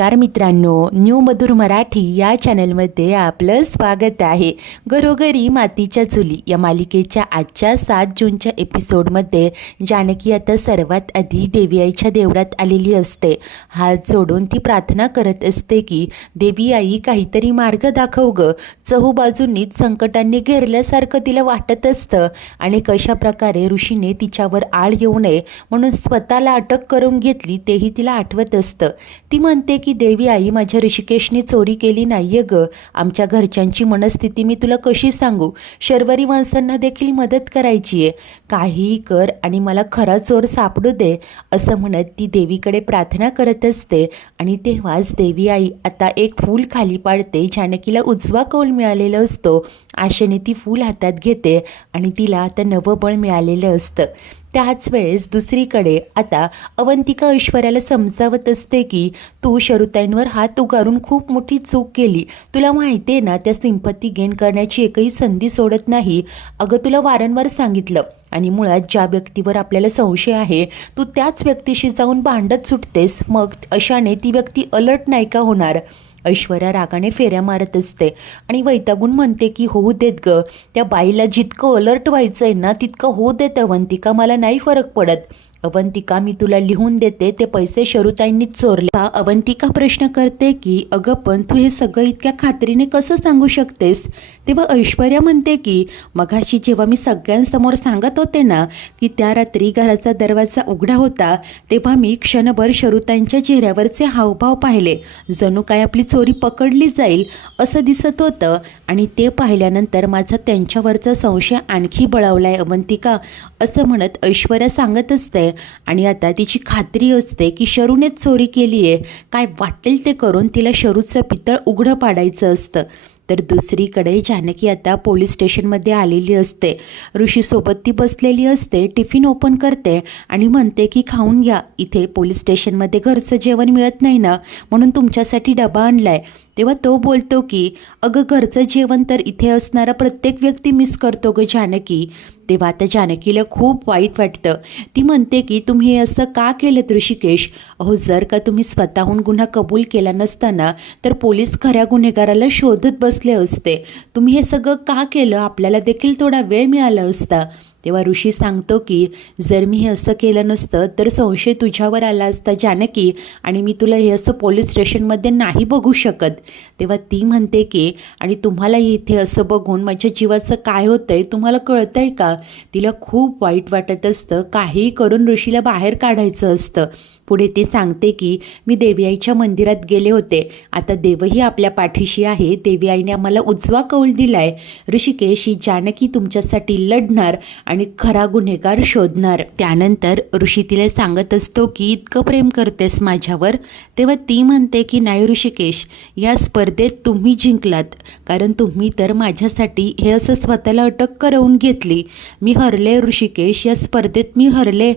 नमस्कार मित्रांनो, न्यू मधुर मराठी या चॅनलमध्ये आपलं स्वागत आहे. घरोघरी मातीच्या चुली या मालिकेच्या आजच्या 7 जूनच्या एपिसोडमध्ये जानकी आता सर्वात आधी देवी आईच्या देवळात आलेली असते. हात जोडून ती प्रार्थना करत असते की देवी आई काहीतरी मार्ग दाखव ग. चहूबाजूंनीच संकटांनी घेरल्यासारखं तिला वाटत असतं आणि कशा प्रकारे ऋषीने तिच्यावर आळ येऊ नये म्हणून स्वतःला अटक करून घेतली तेही तिला आठवत असतं. ती म्हणते की देवी आई, माझ्या ऋषिकेशने चोरी केली नाहीये ग. आमच्या घरच्यांची मनस्थिती मी तुला कशी सांगू. शर्वरी माणसांना देखील मदत करायची आहे. काहीही कर आणि मला खरा चोर सापडू दे असं म्हणत ती देवीकडे प्रार्थना करत असते. आणि तेव्हाच देवी आई आता एक फूल खाली पाडते. जानकीला उजवा कौल मिळालेला असतो. आशेने ती फूल हातात घेते आणि तिला आता नवं बळ मिळालेलं असतं. त्याच वेळेस दुसरीकडे आता अवंतिका ऐश्वर्याला समजावत असते की तू शरुताईंवर हात उगारून खूप मोठी चूक केली. तुला माहिती आहे ना, त्या सिंपत्ती गेन करण्याची एकही संधी सोडत नाही. अगं, तुला वारंवार सांगितलं आणि मुळात ज्या व्यक्तीवर आपल्याला संशय आहे तू त्याच व्यक्तीशी जाऊन भांडत सुटतेस. मग अशाने ती व्यक्ती अलर्ट नाही का होणार. ऐश्वर्या रागाने फेऱ्या मारत असते आणि वैतागून म्हणते की होऊ देत ग. त्या बाईला जितकं अलर्ट व्हायचं आहे ना तितकं होऊ देत अवंतिका, मला नाही फरक पडत. अवंतिका, मी तुला लिहून देते, ते पैसे शरुताईंनीच चोरले. अवंतिका प्रश्न करते की अगं पण तू हे सगळं इतक्या खात्रीने कसं सांगू शकतेस. तेव्हा ऐश्वर्या म्हणते की मगाशी जेव्हा मी सगळ्यांसमोर सांगत होते ना की त्या रात्री घराचा दरवाजा उघडा होता, तेव्हा मी क्षणभर शरुताईंच्या चेहऱ्यावरचे हावभाव पाहिले. जणू काय आपली चोरी पकडली जाईल असं दिसत होतं आणि ते पाहिल्यानंतर माझा त्यांच्यावरचा संशय आणखी बळावलाय अवंतिका असं म्हणत ऐश्वर्या सांगत असते. आणि आता तिची खात्री असते की शरूनेच चोरी केली आहे. काय वाटेल ते करून तिला शरूचं पितळ उघडं पाडायचं असतं. तर दुसरीकडे जानकी आता पोलीस स्टेशनमध्ये आलेली असते. ऋषीसोबत ती बसलेली असते. टिफिन ओपन करते आणि म्हणते की खाऊन घ्या, इथे पोलीस स्टेशनमध्ये घरचं जेवण मिळत नाही ना म्हणून तुमच्यासाठी डबा आणलाय. तेव्हा तो बोलतो की अगं, घरचं जेवण तर इथे असणारा प्रत्येक व्यक्ती मिस करतो ग जानकी. तेव्हा आता जानकीला खूप वाईट वाटतं. ती म्हणते की तुम्ही हे असं का केलं ऋषिकेश. अहो, जर का तुम्ही स्वतःहून गुन्हा कबूल केला नसताना तर पोलीस खऱ्या गुन्हेगाराला शोधत बसले असते. तुम्ही हे सगळं का केलं, आपल्याला देखील थोडा वेळ मिळाला असता. तेव्हा ऋषी सांगतो की जर मी हे असं केलं नसतं तर संशय तुझ्यावर आला असता जानकी, आणि मी तुला हे असं पोलीस स्टेशनमध्ये नाही बघू शकत. तेव्हा ती म्हणते की आणि तुम्हाला इथे असं बघून माझ्या जीवाचं काय होतंय तुम्हाला कळतंय का. तिला खूप वाईट वाटत असतं. काहीही करून ऋषीला बाहेर काढायचं असतं. पुढे ती सांगते की मी देवी आईच्या मंदिरात गेले होते. आता देवही आपल्या पाठीशी आहे. देवी आईने आम्हाला उजवा कौल दिलाय. ऋषिकेश, ही जानकी तुमच्यासाठी लढणार आणि खरा गुन्हेगार शोधणार. त्यानंतर ऋषी तिला सांगत असतो की इतकं प्रेम करतेस माझ्यावर. तेव्हा ती म्हणते की नाही ऋषिकेश, या स्पर्धेत तुम्ही जिंकलात, कारण तुम्ही तर माझ्यासाठी हे असं स्वतःला अटक करवून घेतली. मी हरले ऋषिकेश, या स्पर्धेत मी हरले.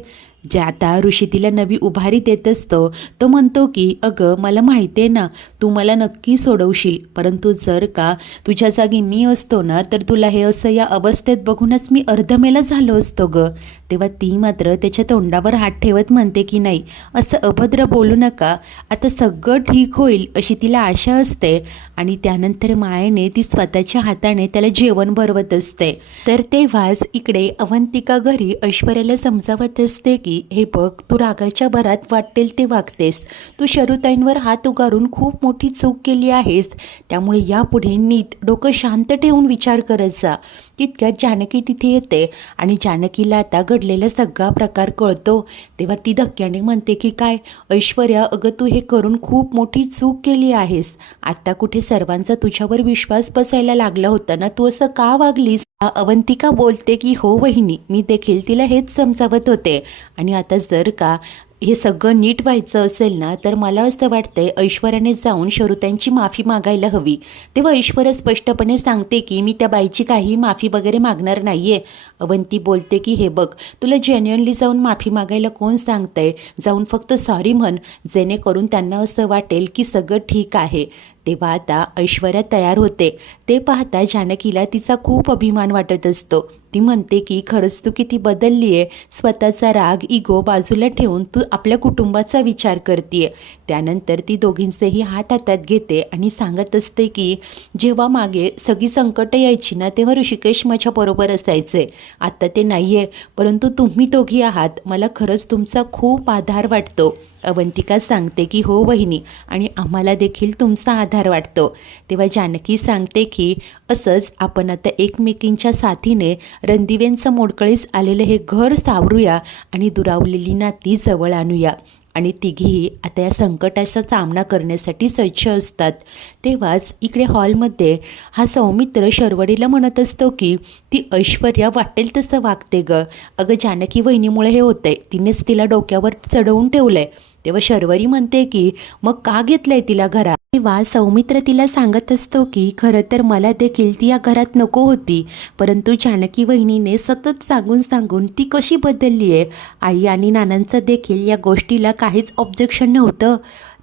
जे आता ऋषी तिला नवी उभारी देत असतो. तो म्हणतो की अगं, मला माहिती आहे ना तू मला नक्की सोडवशील, परंतु जर का तुझ्या जागी मी असतो ना तर तुला हे असं या अवस्थेत बघूनच मी अर्धमेला झालो असतो ग. तेव्हा ती मात्र त्याच्या तोंडावर हात ठेवत म्हणते की नाही, असं अभद्र बोलू नका, आता सगळं ठीक होईल अशी तिला आशा असते. आणि त्यानंतर मायेने ती स्वतःच्या हाताने त्याला जेवण भरवत असते. तर तेव्हाच इकडे अवंतिका घरी ऐश्वर्याला समजावत असते की हे बघ, तू रागाच्या भरात वाटेल ते वागतेस. तू शरुताईंवर हात उगारून खूप मोठी चूक केली आहेस. त्यामुळे यापुढे नीट डोकं शांत ठेवून विचार करत जा. तितक्यात जानकी तिथे येते आणि जानकीला आता घडलेला सगळा प्रकार कळतो. तेव्हा ती धक्क्याने म्हणते की काय ऐश्वर्या, अगं तू हे करून खूप मोठी चूक केली आहेस. आता कुठे सर्वांचा तुझ्यावर विश्वास बसायला लागला होता ना, तू असं का वागलीस. अवंतिका बोलते की हो वहिनी, मी देखील तिला हेच समजावत होते. आणि आता जर का हे सगळं नीट व्हायचं असेल ना तर मला असं वाटतंय ऐश्वर्याने जाऊन शरुताईंची माफी मागायला हवी. तेव्हा ऐश्वर्या स्पष्टपणे सांगते की मी त्या बाईची काही माफी वगैरे मागणार नाहीये. अवंती बोलते की हे बघ, तुला जेन्युअनली जाऊन माफी मागायला कोण सांगतंय. जाऊन फक्त सॉरी म्हण, जेणेकरून त्यांना असं वाटेल की सगळं ठीक आहे. तेव्हा आता ऐश्वर्या तयार होते. ते पाहता जानकीला तिचा खूप अभिमान वाटत असतो. ती म्हणते की खरंच तू किती बदलली आहे. स्वतःचा राग, इगो बाजूला ठेवून तू आपल्या कुटुंबाचा विचार करते. त्यानंतर ती दोघींचेही हात हातात घेते आणि सांगत असते की जेव्हा मागे सगळी संकटं यायची ना, तेव्हा ऋषिकेश माझ्याबरोबर असायचे. आत्ता ते नाही आहे, परंतु तुम्ही दोघी आहात. मला खरंच तुमचा खूप आधार वाटतो. अवंतिका सांगते की हो वहिनी, आणि आम्हाला देखील तुमचा आधार वाटतो. तेव्हा जानकी सांगते की असंच आपण आता एकमेकींच्या साथीने रणदिव्यांचं मोडकळीस आलेलं हे घर सावरूया आणि दुरावलेली नाती जवळ आणूया. आणि तिघीही आता या संकटाचा सामना करण्यासाठी सज्ज असतात. तेव्हाच इकडे हॉलमध्ये हा सौमित्र शर्वरीला म्हणत असतो की ती ऐश्वर्या वाटेल तसं वागते ग. अगं जानकी वहिनीमुळे हे होतंय, तिनेच तिला डोक्यावर चढवून ठेवलंय. तेव्हा शर्वरी म्हणते की मग का घेतलंय तिला घरात. तेव्हा सौमित्र तिला सांगत असतो की खरं तर मला देखील ती या घरात नको होती, परंतु जानकी वहिनीने सतत सांगून सांगून ती कशी बदलली आहे. आई आणि नानांचं देखील या गोष्टीला काहीच ऑब्जेक्शन नव्हतं.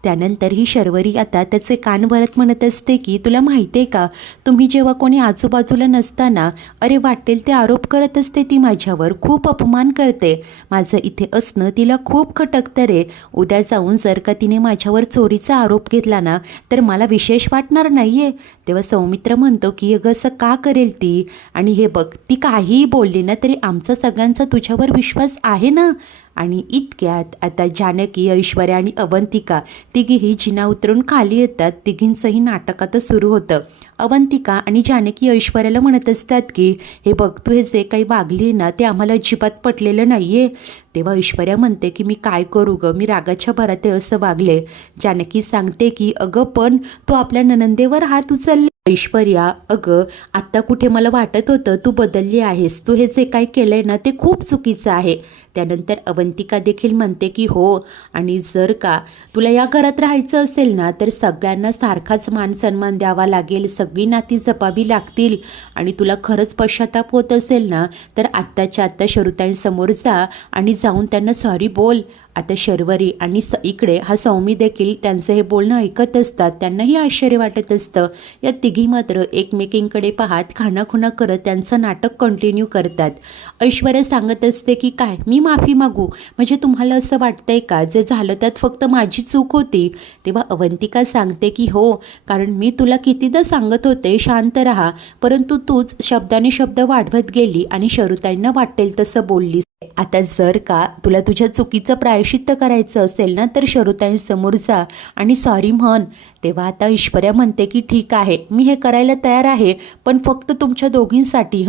त्यानंतर ही शर्वरी आता त्याचे कान भरत म्हणत असते की तुला माहिती आहे का, तुम्ही जेव्हा कोणी आजूबाजूला नसताना अरे वाटेल ते आरोप करत असते ती माझ्यावर, खूप अपमान करते. माझं इथे असणं तिला खूप खटकतं रे. उद्या जाऊन जर का तिने माझ्यावर चोरीचा आरोप घेतला ना, तर मला विशेष वाटणार नाही आहे. तेव्हा सौमित्र म्हणतो की अगं असं का करेल ती, आणि हे बघ ती काहीही बोलली ना तरी आमचा सगळ्यांचा तुझ्यावर विश्वास आहे ना. आणि इतक्यात आता जानकी, ऐश्वर्या आणि अवंतिका तिघीही जिना उतरून खाली येतात. तिघींचंही नाटक आता सुरू होतं. अवंतिका आणि जानकी ऐश्वर्याला म्हणत असतात की हे बघ तू हे जे काही वागली ना ते आम्हाला अजिबात पटलेलं नाही आहे. तेव्हा ऐश्वर्या म्हणते की मी काय करू गं, मी रागाच्या भरात असं वागले. जानकी सांगते की अगं पण तू आपल्या ननंदेवर हात उचलले. ऐश्वर्या अगं आत्ता कुठे मला वाटत होतं तू बदलली आहेस, तू हे जे काही केलंय ना ते खूप चुकीचं आहे. त्यानंतर अवंतिका देखील म्हणते की हो, आणि जर का तुला या घरात राहायचं असेल ना तर सगळ्यांना सारखाच मान सन्मान द्यावा लागेल, सगळी नाती जपावी लागतील. आणि तुला खरंच पश्चाताप होत असेल ना तर आत्ताच्या आत्ता शरुताईंसमोर जा आणि जाऊन त्यांना सॉरी बोल. आता शर्वरी आणि इकडे हा सौमी देखील त्यांचं हे बोलणं ऐकत असतात. त्यांनाही आश्चर्य वाटत असतं. या तिघी मात्र एकमेकींकडे पाहत खाणाखुणा करत त्यांचं नाटक कंटिन्यू करतात. ऐश्वर्या सांगत असते की काय मी माफी मागू, म्हणजे तुम्हाला असं वाटतंय का जे झालं त्यात फक्त माझी चूक होती. तेव्हा अवंतिका सांगते की हो, कारण मी तुला कितीदा सांगत होते शांत राहा, परंतु तूच शब्दाने शब्द वाढवत गेली आणि शरुताईंना वाटेल तसं बोललीस. आता जर का तुला तुझ्या चुकीचं प्रायश्चित्त करायचं असेल ना तर शरुताईंसमोर जा आणि सॉरी म्हण. तेव्हा आता ऐश्वर्या म्हणते की ठीक आहे मी हे करायला तयार आहे, पण फक्त तुमच्या दोघींसाठी.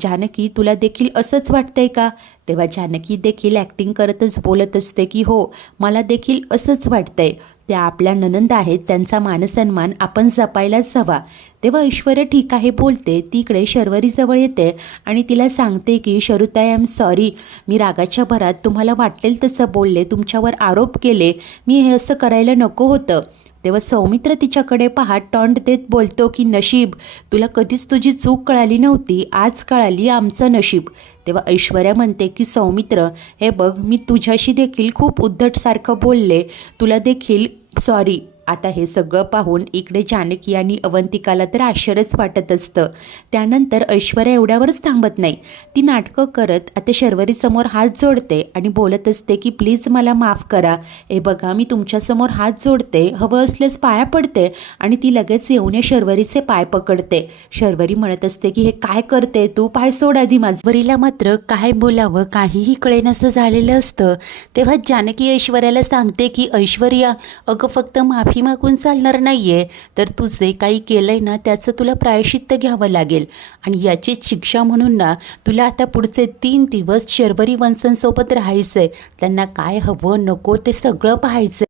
जानकी तुला देखील असंच वाटतंय का. तेव्हा जानकी देखील ॲक्टिंग करतच बोलत असते की हो मला देखील असंच वाटतंय. त्या आपल्या ननंद आहेत, त्यांचा मानसन्मान आपण जपायलाच हवा. तेव्हा ऐश्वर्या ठीक आहे बोलते. तिकडे शर्वरीजवळ येते आणि तिला सांगते की शरुताई आय एम सॉरी, मी रागाच्या भरात तुम्हाला वाटेल तसं बोलले, तुमच्यावर आरोप केले, मी हे असं करायला नको होतं. तेव्हा सौमित्र तिच्याकडे पाहत टॉन्ट देत बोलतो की नशीब, तुला कधीच तुझी चूक कळाली नव्हती, आज कळाली आमचं नशीब. तेव्हा ऐश्वर्या म्हणते की सौमित्र हे बघ मी तुझ्याशी देखील खूप उद्धटसारखं बोलले, तुला देखील सॉरी. आता हे सगळं पाहून इकडे जानकी आणि अवंतिकाला तर आश्चर्यच वाटत असतं. त्यानंतर ऐश्वर्या एवढ्यावरच थांबत नाही. ती नाटकं करत आता शर्वरीसमोर हात जोडते आणि बोलत असते की प्लीज मला माफ करा. हे बघा मी तुमच्यासमोर हात जोडते, हवं असल्यास पाया पडते. आणि ती लगेच येऊन या शर्वरीचे पाय पकडते. शर्वरी म्हणत असते की हे काय करते तू, पाय सोड आधी माझं. शर्वरीला मात्र काय बोलावं काहीही कळेनासं झालेलं असतं. तेव्हा जानकी ऐश्वर्याला सांगते की ऐश्वर्या अगं फक्त माफी मागून चालणार नाहीये, तर तू जे काही केलंय ना त्याचं तुला प्रायश्चित्त घ्यावं लागेल. आणि याची शिक्षा म्हणून ना तुला आता पुढचे 3 दिवस शर्वरी वंशांसोबत राहायचंय. त्यांना काय हवं नको ते सगळं पाहायचं.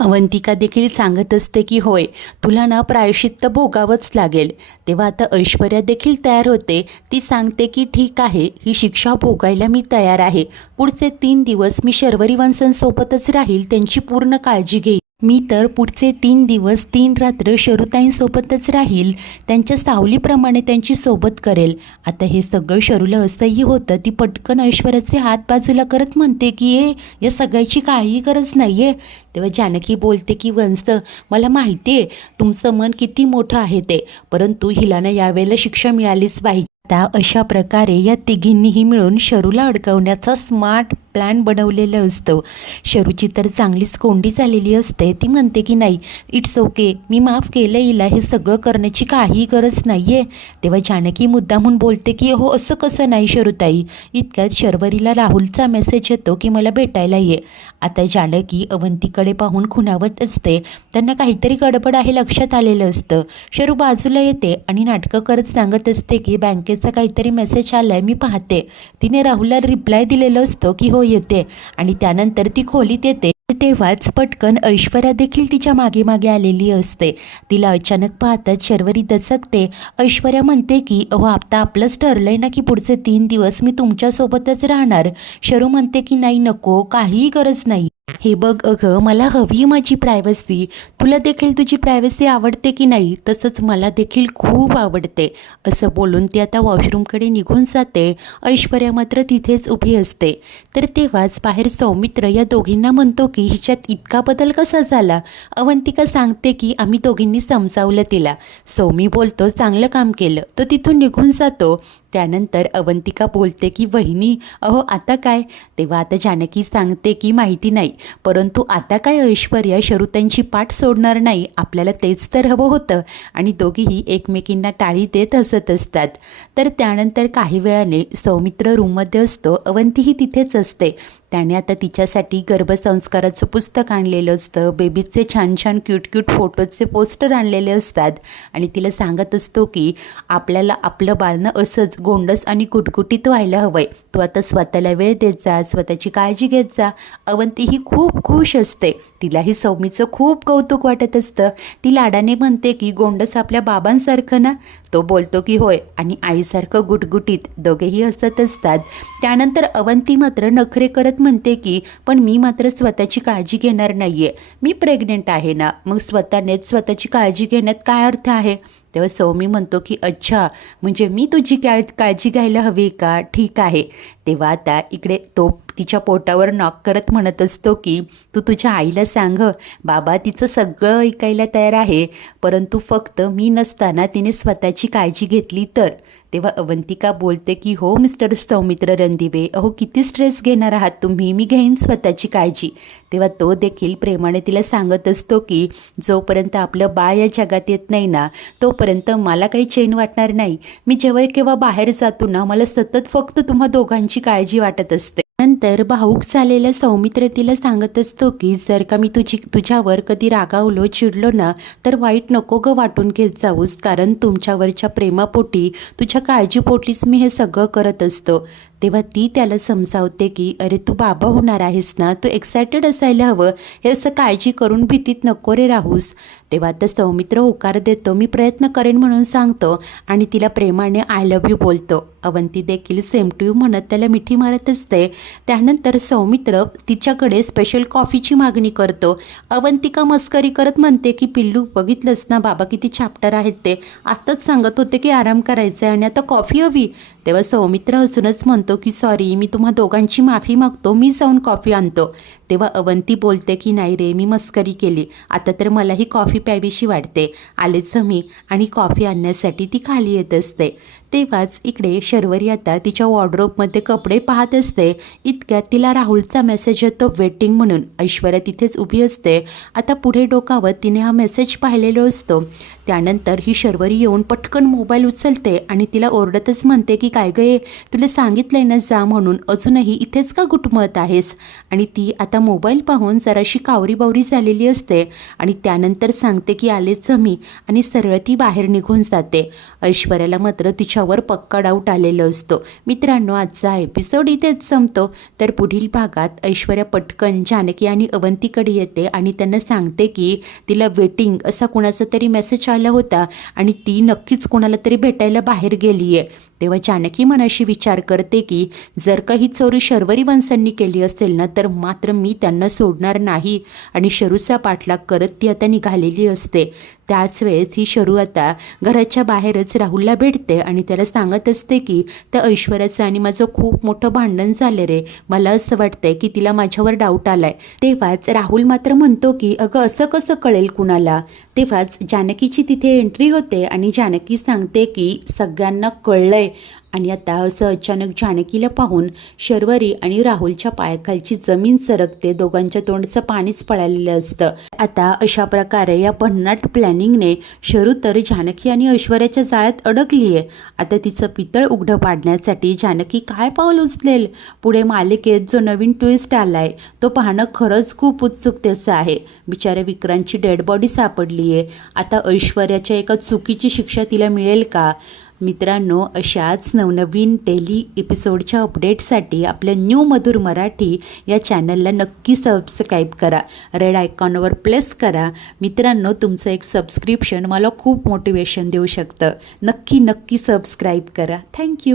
अवंतिका देखील सांगत असते की होय तुला ना प्रायश्चित्त भोगावंच लागेल. तेव्हा आता ऐश्वर्या देखील तयार होते. ती सांगते की ठीक आहे ही शिक्षा भोगायला मी तयार आहे. पुढचे 3 दिवस मी शर्वरी वंशांसोबतच राहील, त्यांची पूर्ण काळजी घेईन. मी तर पुढचे 3 दिवस 3 रात्र शरुताईंसोबतच राहील, त्यांच्या सावलीप्रमाणे त्यांची सोबत करेल. आता हे सगळं शरूला असंही होतं. ती पटकन ऐश्वर्याचे हात बाजूला करत म्हणते की या सगळ्याची काहीही गरज नाही आहे. तेव्हा जानकी बोलते की वंश, मला माहिती आहे तुमचं मन किती मोठं आहे ते, परंतु हिला ना यावेळेला शिक्षा मिळालीच पाहिजे. आता अशा प्रकारे या तिघींनीही मिळून शरूला अडकवण्याचा स्मार्ट प्लॅन बनवलेलं असतं. शरूची तर चांगलीच कोंडी झालेली असते. ती म्हणते की नाही, इट्स ओके, मी माफ केलं हिला, हे सगळं करण्याची काही गरज नाही आहे. तेव्हा जानकी मुद्दामून बोलते की हो असं कसं नाही शरूताई. इतक्यात शर्वरीला राहुलचा मेसेज येतो की मला भेटायला ये. आता जानकी अवंतीकडे पाहून खुणावत असते. त्यांना काहीतरी गडबड आहे लक्षात आलेलं असतं. शरू बाजूला येते आणि नाटकं करत सांगत असते की बँकेचा काहीतरी मेसेज आलाय, मी पाहते. तिने राहुलला रिप्लाय दिलेलं असतं की हो येते, आणि त्यानंतर ती खोलीत येते. तेव्हाच पटकन ऐश्वर्या देखील तिच्या मागे मागे आलेली असते. तिला अचानक पाहताच शर्वरी दचकते. ऐश्वर्या म्हणते की अहो आता आपलंच ठरलंय ना की पुढचे 3 दिवस मी तुमच्यासोबतच राहणार. शरू म्हणते की नाही नको, काहीही गरज नाही. हे बघ अगं, मला हवी माझी प्रायव्हसी. तुला देखील तुझी प्रायव्हसी आवडते की नाही? तसंच मला देखील खूप आवडते. असं बोलून ती आता वॉशरूमकडे निघून जाते. ऐश्वर्या मात्र तिथेच उभी असते. तर तेव्हाच बाहेर सौमित्र या दोघींना म्हणतो की हिच्यात इतका बदल कसा झाला. अवंतिका सांगते की आम्ही दोघींनी समजावलं तिला. सौमी बोलतो चांगलं काम केलं. तो तिथून निघून जातो. त्यानंतर अवंतिका बोलते की वहिनी अहो आता काय. तेव्हा आता जानकी सांगते की माहिती नाही, परंतु आता काय ऐश्वर्या शरुतांची पाठ सोडणार नाही, आपल्याला तेच तर हवं होतं. आणि दोघीही एकमेकींना टाळी देत हसत असतात. तर त्यानंतर काही वेळाने सौमित्र रूममध्ये असतो. अवंतीही तिथेच असते. त्याने आता तिच्यासाठी गर्भसंस्काराचं पुस्तक आणलेलं असतं. बेबीचे छान छान क्यूट क्यूट फोटोचे पोस्टर आणलेले असतात. आणि तिला सांगत असतो की आपल्याला आपलं बाळणं असंच गोंडस आणि कुटकुटीत व्हायला हवंय. तू आता स्वतःला वेळ देत जा, स्वतःची काळजी घेत जा. अवंती ही खूप खुश असते. तिलाही सौमीचं खूप कौतुक वाटत असतं. ती लाडाने म्हणते की गोंडस आपल्या बाबांसारखं ना. तो बोलतो की होय, आणि आईसारखं गुटगुटीत. दोघेही हसत असतात. त्यानंतर अवंती मात्र नखरे करत म्हणते की पण मी मात्र स्वतःची काळजी घेणार नाहीये, मी प्रेग्नेंट आहे ना, मग स्वतःनेच स्वतःची काळजी घेण्यात काय अर्थ आहे. तेव्हा सौमी म्हणतो की अच्छा, म्हणजे मी तुझी काळजी घ्यायला हवी का, ठीक आहे. तेव्हा आता इकडे तो तिच्या पोटावर नॉक करत म्हणत असतो की तू तुझ्या आईला सांग, बाबा तिचं सगळं ऐकायला तयार आहे, परंतु फक्त मी नसताना तिने स्वतःची काळजी घेतली तर. तेव्हा अवंतिका बोलते की हो मिस्टर सौमित्र रणदिवे, अहो किती स्ट्रेस घेणार आहात तुम्ही, मी घेईन स्वतःची काळजी. तेव्हा तो देखील प्रेमाने तिला सांगत असतो की जोपर्यंत आपलं बाळ या जगात येत नाही ना, तोपर्यंत मला काही चैन वाटणार नाही. मी जेव्हा केव्हा बाहेर जातो ना, मला सतत फक्त तुम्हा दोघांची काळजी वाटत असते. नंतर भाऊक झालेला सौमित्र तिला सांगत असतो की जर का मी तुझ्यावर कधी रागावलो, चिडलो ना, तर वाईट नको ग वाटून घेत जाऊस, कारण तुमच्यावरच्या प्रेमापोटी, तुझ्या काळजीपोटीच मी हे सगळं करत असतो. तेव्हा ती त्याला समजावते की अरे तू बाबा होणार आहेस ना, तू एक्सायटेड असायला हवं, हे असं काळजी करून भीतीत नको रे राहूस. तेव्हा आता सौमित्र होकार देतो, मी प्रयत्न करेन म्हणून सांगतो आणि तिला प्रेमाने आय लव्ह यू बोलतो. अवंती देखील सेम टू यू म्हणत त्याला मिठी मारत असते. त्यानंतर सौमित्र तिच्याकडे स्पेशल कॉफीची मागणी करतो. अवंतिका मस्करी करत म्हणते की पिल्लू बघितलंस ना बाबा किती चॅप्टर आहेत ते, आत्ताच सांगत होते की आराम करायचा आहे आणि आता कॉफी हवी. तेव्हा सौमित्र हसूनच म्हणतो की सॉरी, मी तुम्हा दोघांची माफी मागतो, मी जाऊन कॉफी आणतो. तेव्हा अवंती बोलते की नाही रे, मी मस्करी केली, आता तर मलाही कॉफी प्यावीशी वाटते. आलेच मी, आणि कॉफी आणण्यासाठी ती खाली येत असते. तेव्हाच इकडे शर्वरी आता तिच्या वॉर्डरोबमध्ये कपडे पाहत असते. इतक्यात तिला राहुलचा मेसेज येतो वेटिंग म्हणून. ऐश्वर्या तिथेच उभी असते. आता पुढे डोकावत तिने हा मेसेज पाहिलेला असतो. त्यानंतर ही शर्वरी येऊन पटकन मोबाईल उचलते आणि तिला ओरडतच म्हणते की काय गं, तुला सांगितलंय ना जा म्हणून, अजूनही इथेच का घुटमळत आहेस. आणि ती आता मोबाईल पाहून जराशी कावरीबावरी झालेली असते आणि त्यानंतर सांगते की आलेच मी, आणि सरळ ती बाहेर निघून जाते. ऐश्वर्याला मात्र तिच्यावर पक्का डाऊट आलेला असतो. मित्रांनो, आजचा एपिसोड इथेच संपतो. तर पुढील भागात ऐश्वर्या पटकन जानकी आणि अवंतीकडे येते आणि त्यांना सांगते की तिला वेटिंग असा कुणाचा तरी मेसेज आला होता आणि ती नक्कीच कोणाला तरी भेटायला बाहेर गेली आहे. तेव्हा जानकी मनाशी विचार करते की जर का ही चोरी शर्वरी वंशांनी केली असेल ना तर मात्र मी त्यांना सोडणार नाही आणि शरूचा पाठलाग करत ती आता निघालेली असते. त्याच वेळेस ही शरू आता घराच्या बाहेरच राहुलला भेटते आणि त्याला सांगत असते की त्या ऐश्वर्याचं आणि माझं खूप मोठं भांडण झालं रे, मला असं वाटतंय की तिला माझ्यावर डाऊट आलाय. तेव्हाच राहुल मात्र म्हणतो की अगं असं कसं कळेल कुणाला. तेव्हाच जानकीची तिथे एंट्री होते आणि जानकी सांगते की सगळ्यांना कळलंय. आणि आता असं अचानक जानकीला पाहून शर्वरी आणि राहुलच्या पायाखालची जमीन सरकते, दोघांच्या तोंडचं पाणीच पळालेलं असतं. आता अशा प्रकारे या भन्नाट प्लॅनिंगने शरू तर जानकी आणि ऐश्वर्याच्या जाळ्यात अडकली आहे. आता तिचं पितळ उघडं पाडण्यासाठी जानकी काय पाऊल उचलेल, पुढे मालिकेत जो नवीन ट्विस्ट आलाय तो पाहणं खरंच खूप उत्सुकतेचं आहे. बिचाऱ्या विक्रांतची डेड बॉडी सापडली आहे. आता ऐश्वर्याच्या एका चुकीची शिक्षा तिला मिळेल का? मित्रांनो, अशाच नवनवीन डेली एपिसोडच्या अपडेटसाठी आपल्या न्यू मधुर मराठी या चॅनलला नक्की सबस्क्राईब करा, रेड आयकॉनवर प्रेस करा. मित्रांनो, तुमचं एक सबस्क्रिप्शन मला खूप मोटिवेशन देऊ शकतं. नक्की सबस्क्राईब करा. थँक्यू.